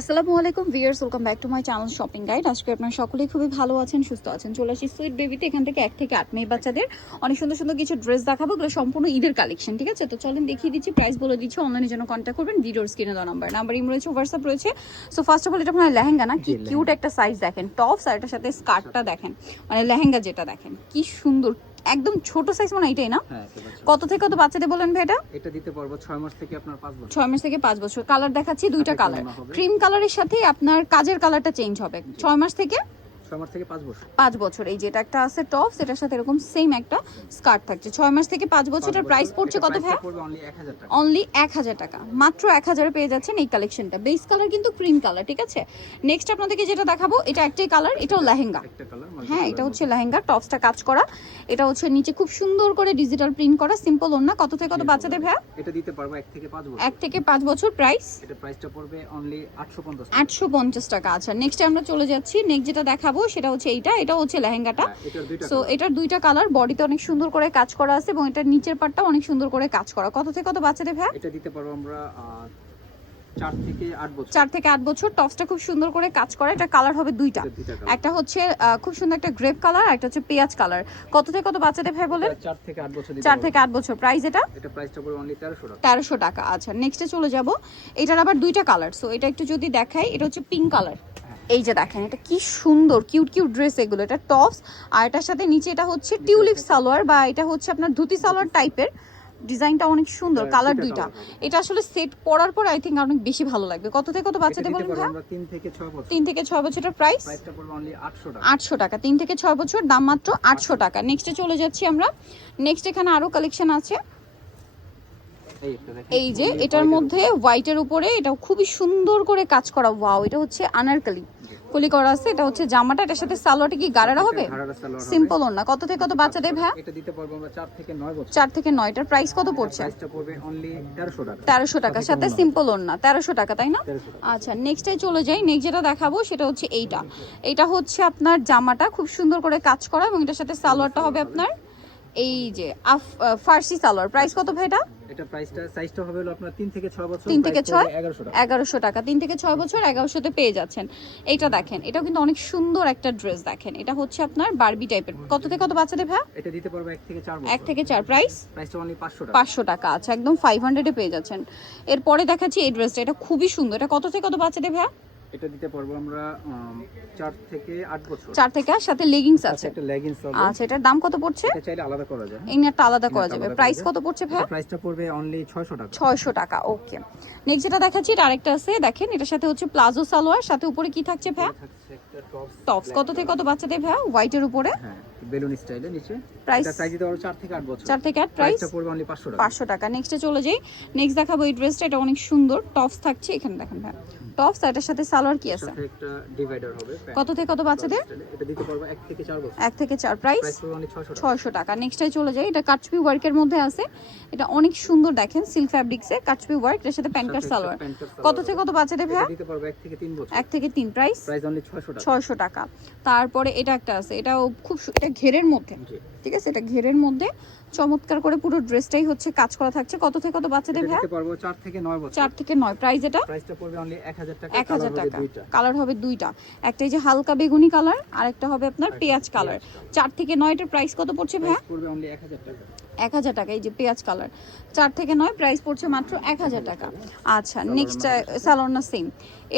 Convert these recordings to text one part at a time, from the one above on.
আসসালামু আলাইকুম viewers welcome back to my channel shopping guide আজকে আপনারা সকলেই খুবই ভালো আছেন সুস্থ আছেন। চলে আসি সুইট বেবিতে এখান থেকে এক থেকে আট মেয়ে বাচ্চাদের। অনেক সুন্দর সুন্দর কিছু ড্রেস দেখাবো এগুলো সম্পূর্ণ ঈদের কালেকশন ঠিক আছে? তো চলেন দেখিয়ে দিচ্ছি প্রাইস বলে দিচ্ছি অনলাইনে জন্য কন্ট্যাক্ট করবেন ভিডিওর স্ক্রিনে দেওয়া নাম্বার নাম্বার ইম রয়েছে হোয়াটসঅ্যাপ রয়েছে। সো ফার্স্ট অফ অল এটা আপনার লেহেঙ্গা না? কি কিউট একটা সাইজ দেখেন টপস আর এটার সাথে স্কার্টটা দেখেন। মানে লেহেঙ্গা যেটা দেখেন কি সুন্দর একদম ছোট সাইজ মানে এটাই না? হ্যাঁ। কত থেকে কত বাচ্চাদের বলেন ভাই এটা? এটা দিতে পারব 6 মাস থেকে আপনার 5 বছর। 6 মাস থেকে 5 বছর। কালার দেখাচ্ছি দুইটা কালার ক্রিম কালারের সাথে আপনার কাজের কালারটা চেঞ্জ হবে। 6 মাস থেকে ছয় মাস থেকে পাঁচ বছর। পাঁচ বছর। এই যেটা একটা আছে টপ সেটার সাথে এরকম সেম একটা স্কার্ট থাকছে। ছয় মাস থেকে পাঁচ বছরের প্রাইস পড়ছে কত ভাই? পড়বে অনলি এক হাজার টাকা। অনলি টাকা। মাত্র এক হাজারে পেয়ে যাচ্ছেন এই কালেকশনটা বেস কালার কিন্তু ক্রিম কালার ঠিক আছে? নেক্সট আপনাদেরকে যেটা দেখাবো এটা একটাই কালার এটাও লেহেঙ্গা। হ্যাঁ এটা হচ্ছে লেহেঙ্গা টপসটা কাজ করা। এটা হচ্ছে নিচে খুব সুন্দর করে ডিজিটাল প্রিন্ট করা সিম্পল ওন্না কত থেকে কত বাচ্চাদের ভাইয়া? এটা দিতে পারব এক থেকে পাঁচ বছর। এক থেকে পাঁচ বছর প্রাইস এটা প্রাইসটা পড়বে অনলি আটশো পঞ্চাশ আটশো পঞ্চাশ টাকা আচ্ছা। নেক্সট আমরা চলে যাচ্ছি। নেক্সট যেটা দেখাবো সেটা হচ্ছে এইটা এটা হচ্ছে লেহেঙ্গাটা। হ্যাঁ, এটার দুইটা সো এটার দুইটা কালার বডিতে অনেক সুন্দর করে কাজ করা আছে এবং এটার নিচের পাটটা অনেক সুন্দর করে কাজ করা। কত থেকে কত বাচ্চাদের ভাই? এটা দিতে পারব আমরা চার থেকে আট বছর। টপসটা খুব সুন্দর করে কাজ করা। এটা কালার হবে দুইটা। একটা হচ্ছে খুব সুন্দর একটা গ্রেপ কালার আর একটা হচ্ছে পেঁয়াজ কালার কত থেকে কত বাচ্চাদের ভাই বলেন? চার থেকে আট বছর প্রাইস এটা? তেরোশো টাকা। আচ্ছা নেক্সটে চলে যাব। এটার আবার দুইটা কালার সো এটা একটু যদি দেখাই এটা হচ্ছে পিঙ্ক কালার এই যে দেখেন এটা কি সুন্দর কিউট কিউট ড্রেস এগুলো। এটা টপস আর এটার সাথে নিচে এটা হচ্ছে টিউলিপ সালোয়ার বা এটা হচ্ছে আপনার ধুতি সালোয়ার টাইপের ডিজাইনটা অনেক সুন্দর হ্যাঁ, কালার দুইটা দুইটা। এটা আসলে সেট পরার পর আই থিঙ্ক অনেক বেশি ভালো লাগবে। কত থেকে কত বাচ্চাদের বলুন ভাইয়া তিন থেকে ছয় বছর। থেকে বছরের প্রাইস প্রাইসটা পড়বে অনলি আটশো টাকা। তিন থেকে ছয় বছর দাম মাত্র আটশো টাকা। নেক্সটে চলে যাচ্ছি আমরা। নেক্সট এখানে আরও কালেকশন আছে। এই যে এটার মধ্যে হোয়াইটের উপরে এটা খুবই সুন্দর করে কাজ করা ওয়াও এটা হচ্ছে আনারকলি কলি করা আছে এটা হচ্ছে জামাটা এটার সাথে সালোয়ারটা কি গারারা হবে। সিম্পল না। কত থেকে কত বাচ্চাদের ভাইয়া? এটা দিতে পারব আমরা চার থেকে নয় বছর। চার থেকে নয়টার প্রাইস কত পড়ছে? প্রাইসটা পড়বে অনলি তেরোশো টাকা। তেরোশো টাকার সাথে সিম্পল ওর না? তেরোশো টাকা তাই না? টাকা। আচ্ছা নেক্সটে চলে যাই। নেক্সট যেটা দেখাবো সেটা হচ্ছে এইটা। এইটা হচ্ছে আপনার জামাটা খুব সুন্দর করে কাজ করা এবং এটার সাথে সালোয়ারটা হবে আপনার। এই যে ফার্সি সালোয়ার। প্রাইস কত ভাই এটা? এটা প্রাইসটা সাইজটা হবে হলো আপনার তিন থেকে ছয় বছর তিন থেকে ছয় এগারোশো টাকা। থেকে বছর পেয়ে যাচ্ছেন। এইটা দেখেন এটাও কিন্তু অনেক সুন্দর একটা ড্রেস দেখেন। এটা হচ্ছে আপনার বারবি টাইপের কত থেকে কত বাচ্চাদের ভাই? এটা দিতে পারব এক থেকে প্রাইস প্রাইসটা অনলি পাঁচশো টাকা। আচ্ছা একদম ফাইভ হান্ড্রেডে পেয়ে যাচ্ছেন। এরপরে দেখাচ্ছি এই ড্রেসটা এটা খুবই সুন্দর। এটা কত থেকে কত বাচ্চাদের ভাই? এটা দিতে পারব আমরা উম, চার থেকে 8 বছর। 4 থেকে সাথে লেগিংস আছে। একটা লেগিংস হবে। আচ্ছা এটার দাম কত পড়ছে? এটা চাইলে আলাদা করা যায়। এই নেটটা আলাদা করা যাবে। প্রাইস কত পড়ছে ভাই? প্রাইসটা পড়বে অনলি ছয়শো টাকা। ছয়শো টাকা ওকে নেক্সট যেটা দেখাচ্ছি এটা আরেকটা আছে দেখেন এটার সাথে হচ্ছে প্লাজো সালোয়ার সাথে উপরে কি থাকছে ভাই থাকছে একটা টপস টপস কত থেকে কত বাচ্চাদের ভাই হোয়াইটের উপরে? হ্যাঁ। বেলুন স্টাইলে নিচে Price? এটা সাইজ দিতে পারব চার থেকে আট বছর। চার থেকে আট প্রাইস প্রাইসটা পড়বে অনলি পাঁচশো টাকা। পাঁচশো টাকা। নেক্সটে চলে যাই। নেক্সট দেখাবো এই ড্রেসটা এটা অনেক সুন্দর। টপস থাকছে। এখানে দেখেন ভাই। টপস আর এটার সাথে সালোয়ার কি আছে? একটা ডিভাইডার হবে কত থেকে কত বাচ্চাদের? এটা দিতে পারব এক থেকে চার বছর। এক থেকে চার প্রাইস প্রাইস পড়বে অনলি ছয়শো টাকা। ছয়শো টাকা। নেক্সটে চলে যাই। এটা কাটচুপি ওয়ার্কের মধ্যে আছে। এটা অনেক সুন্দর দেখেন সিল্ক ফ্যাব্রিক্সে কাটচুপি ওয়ার্ক এর সাথে প্যান্ট কাট সালোয়ার। কত থেকে কত বাচ্চাদের এটা দিতে পারব এক থেকে তিন বছর। এক থেকে তিন প্রাইস প্রাইস অনলি ছয়শো টাকা। ছয়শো টাকা। তারপরে এটা একটা আছে। এটাও খুব এটা ঘেরের মধ্যে ঠিক আছে? এটা ঘেরের মধ্যে চমৎকার করে পুরো ড্রেসটাই হচ্ছে কাজ করা থাকছে। কত থেকে কত বাচ্চাদের দিতে পারব চার থেকে নয় বছর। চার থেকে নয়। প্রাইস এটা? প্রাইসটা পড়বে অনলি এক হাজার টাকা এক হাজার colour হবে টাকা। দুইটা। কালার হবে দুইটা। একটা এই যে হালকা বেগুনি কালার আর একটা হবে আপনার পেঁয়াজ কালার চার থেকে নয়টার প্রাইস কত পড়ছে প্রাইস পড়বে অনলি এক হাজার টাকা। এক হাজার টাকা এই যে পেঁয়াজ কালার চার থেকে নয় প্রাইস পড়ছে মাত্র এক হাজার টাকা। আচ্ছা নেক্সট স্যালোনা সেম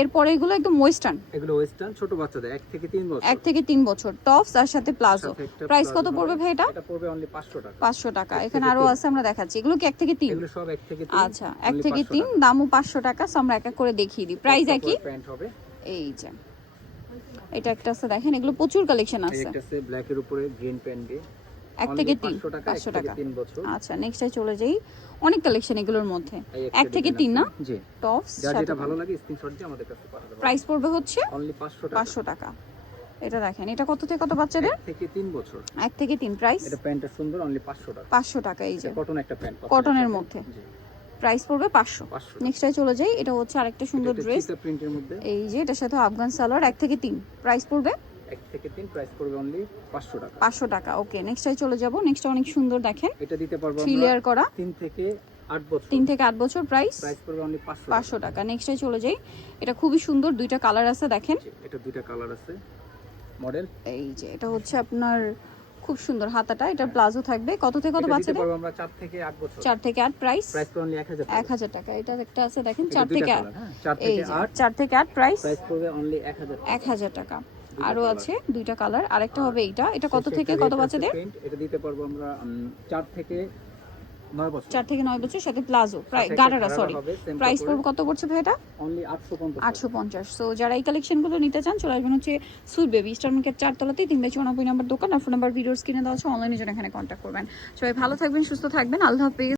এরপরে এগুলো একদম ওয়েস্টার্ন এগুলো ওয়েস্টার্ন ছোট বাচ্চাদের এক থেকে তিন বছর। এক থেকে তিন বছর। টপস আর সাথে প্লাজো। প্রাইস কত পড়বে। ভাই এটা? এটা পড়বে অনলি পাঁচশো টাকা। পাঁচশো টাকা। এখানে আরও আছে আমরা দেখাচ্ছি। এগুলো কি এক থেকে তিন? সব এক থেকে তিন। আচ্ছা এক থেকে তিন দামও পাঁচশো টাকা আমরা এক এক করে দেখিয়ে দিই। প্রাইস একই? এই যে। এটা একটা আছে দেখেন এগুলো প্রচুর কালেকশন আছে। একটা আছে ব্ল্যাক এর উপরে গ্রিন প্যান্ট দিয়ে এক থেকে তিন 500 টাকা এক পাঁচশো টাকা। আচ্ছা নেক্সটে চলে যাই। অনেক কালেকশন এগুলোর মধ্যে। এক থেকে তিন না। টপস যেটা ভালো লাগে স্ক্রিনশট দিয়ে আমাদের কাছে প্রাইস পড়বে হচ্ছে অনলি 500 টাকা। পাঁচশো টাকা। এটা দেখেন এটা কত থেকে কত বাচ্চাদের? থেকে তিন বছর। এক থেকে তিন প্রাইস এটা প্যান্টটা সুন্দর অনলি 500 টাকা। পাঁচশো টাকা এই যে। কটন একটা প্যান্ট কটনের মধ্যে। প্রাইস পড়বে পাঁচশো। 500 নেক্সটে চলে যাই এটা হচ্ছে আরেকটা সুন্দর ড্রেস প্রিন্টের মধ্যে। এই যে এটার সাথে আফগান সালোয়ার এক থেকে তিন। প্রাইস পড়বে? এক থেকে তিন প্রাইস পড়বে অনলি 500 টাকা। ওকে নেক্সটে চলে যাব। নেক্সট অনেক সুন্দর দেখেন। এটা দিতে পারব থ্রি লেয়ার করা। থেকে বছর। থেকে প্রাইস প্রাইস পড়বে অনলি টাকা। নেক্সটে চলে যাই। এটা খুবই সুন্দর দুইটা কালার আছে দেখেন। এটা দুইটা কালার আছে। মডেল? এই যে এটা হচ্ছে আপনার খুব সুন্দর হাতাটা এটা প্লাজো থাকবে। কত থেকে কত বাচ্চাদের? আমরা চার থেকে আট বছর। চার থেকে আট প্রাইস প্রাইস অনলি এক হাজার এক হাজার টাকা। এটা একটা আছে দেখেন এটা চার থেকে আট colour, হ্যাঁ, চার এই থেকে যে আট। চার থেকে আট প্রাইস প্রাইস পড়বে অনলি এক হাজার এক হাজার টাকা। দুইটা আরও আছে দুইটা কালার আরেকটা হবে এইটা। এটা কত থেকে কত বাচ্চাদের? এটা দিতে পারব আমরা উম, চার থেকে নয় বছর চার থেকে নয় বছর সাথে প্লাজো প্রায় গারারা সরি প্রাইস। পড়বে কত পড়ছে ভাই এটা? আটশো পঞ্চাশ। সো যারা এই কালেকশনগুলো নিতে চান চলে আসবেন হচ্ছে সুইট বেবি স্টার মার্কেট চারতলাতেই তিন বাই চুরানব্বই নাম্বার দোকান। আর ফোন নাম্বার ভিডিওস কিনে দেওয়া হচ্ছে অনলাইনে জন্য এখানে কন্ট্যাক্ট করবেন। সবাই ভালো থাকবেন সুস্থ থাকবেন। আল্লাহ হাফিজ।